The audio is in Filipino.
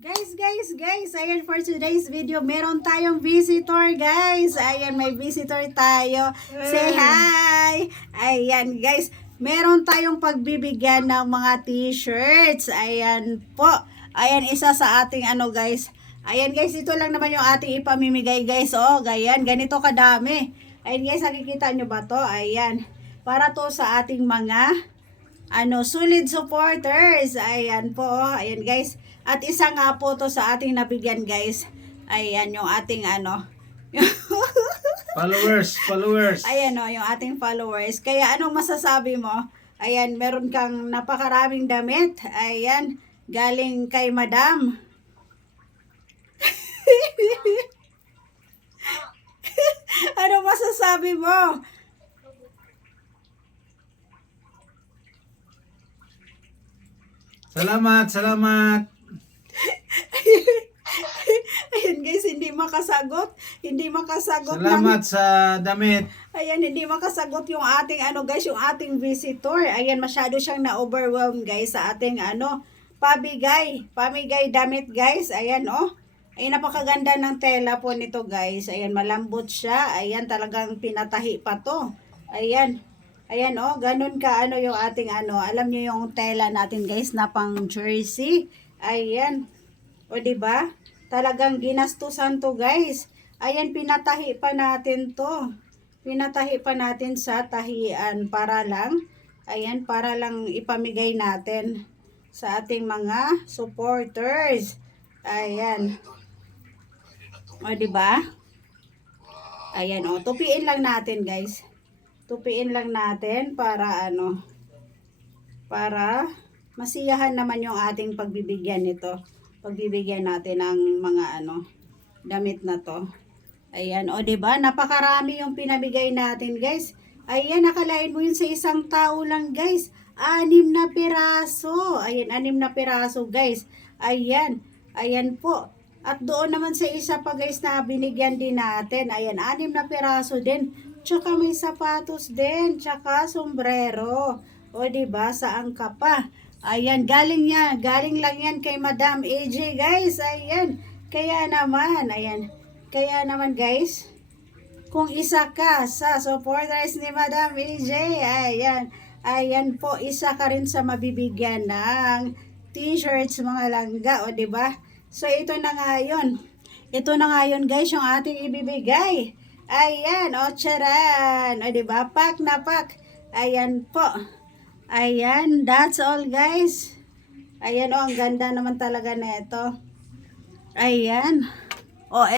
Guys, ayan for today's video, meron tayong visitor guys. Ayan, may visitor tayo. Say hi! Ayan guys, meron tayong pagbibigyan ng mga t-shirts. Ayan po. Ayan, isa sa ating ano guys. Ayan guys, ito lang naman yung ating ipamimigay guys. Oh, ganyan, ganito kadami. Ayan guys, nakikita nyo ba to? Ayan, para to sa ating mga solid supporters. Ayan po, ayan guys. At isa nga po to sa ating nabigyan guys. Ayan yung ating Followers. Ayan yung ating followers. Kaya anong masasabi mo? Ayan, meron kang napakaraming damit. Ayan, galing kay Madam. Ano masasabi mo? Salamat. Ayan guys, hindi makasagot Salamat sa damit. Ayan, hindi makasagot yung ating guys, yung ating visitor. Ayan, masyado siyang na-overwhelm guys sa ating pamigay damit guys. Ayan Ayan, napakaganda ng tela po nito guys. Ayan, malambot siya. Ayan, talagang pinatahi pa to. Ayan, ganun ka yung ating alam niyo yung tela natin guys na pang jersey. Ayan. O diba? Talagang ginastusan to guys. Ayan, pinatahi pa natin to. Pinatahi pa natin sa tahian para lang ipamigay natin sa ating mga supporters. Ayan. O diba? Ayan tupiin lang natin guys. Tupiin lang natin para para masiyahan naman yung ating pagbibigyan nito. Pagbibigyan natin ng mga damit na to. Ayan, diba? Napakarami yung pinabigay natin, guys. Ayan, nakalain mo yun sa isang tao lang, guys. 6 na piraso. Ayan, 6 na piraso, guys. Ayan po. At doon naman sa isa pa, guys, na binigyan din natin. Ayan, 6 na piraso din. Tsaka may sapatos din. Tsaka sombrero. O, diba? Saan ka pa? Ayan, galing lang yan kay Madam AJ, guys. Ayan, kaya naman guys, kung isa ka sa supporters ni Madam AJ, ayan po, isa ka rin sa mabibigyan ng t-shirts, mga langga, o diba? So, ito na nga yun guys, yung ating ibibigay. Ayan, tsaran, o diba? Pack na pack. Ayan po. Ayan, that's all guys. Ayan ang ganda naman talaga na ito. Ayan.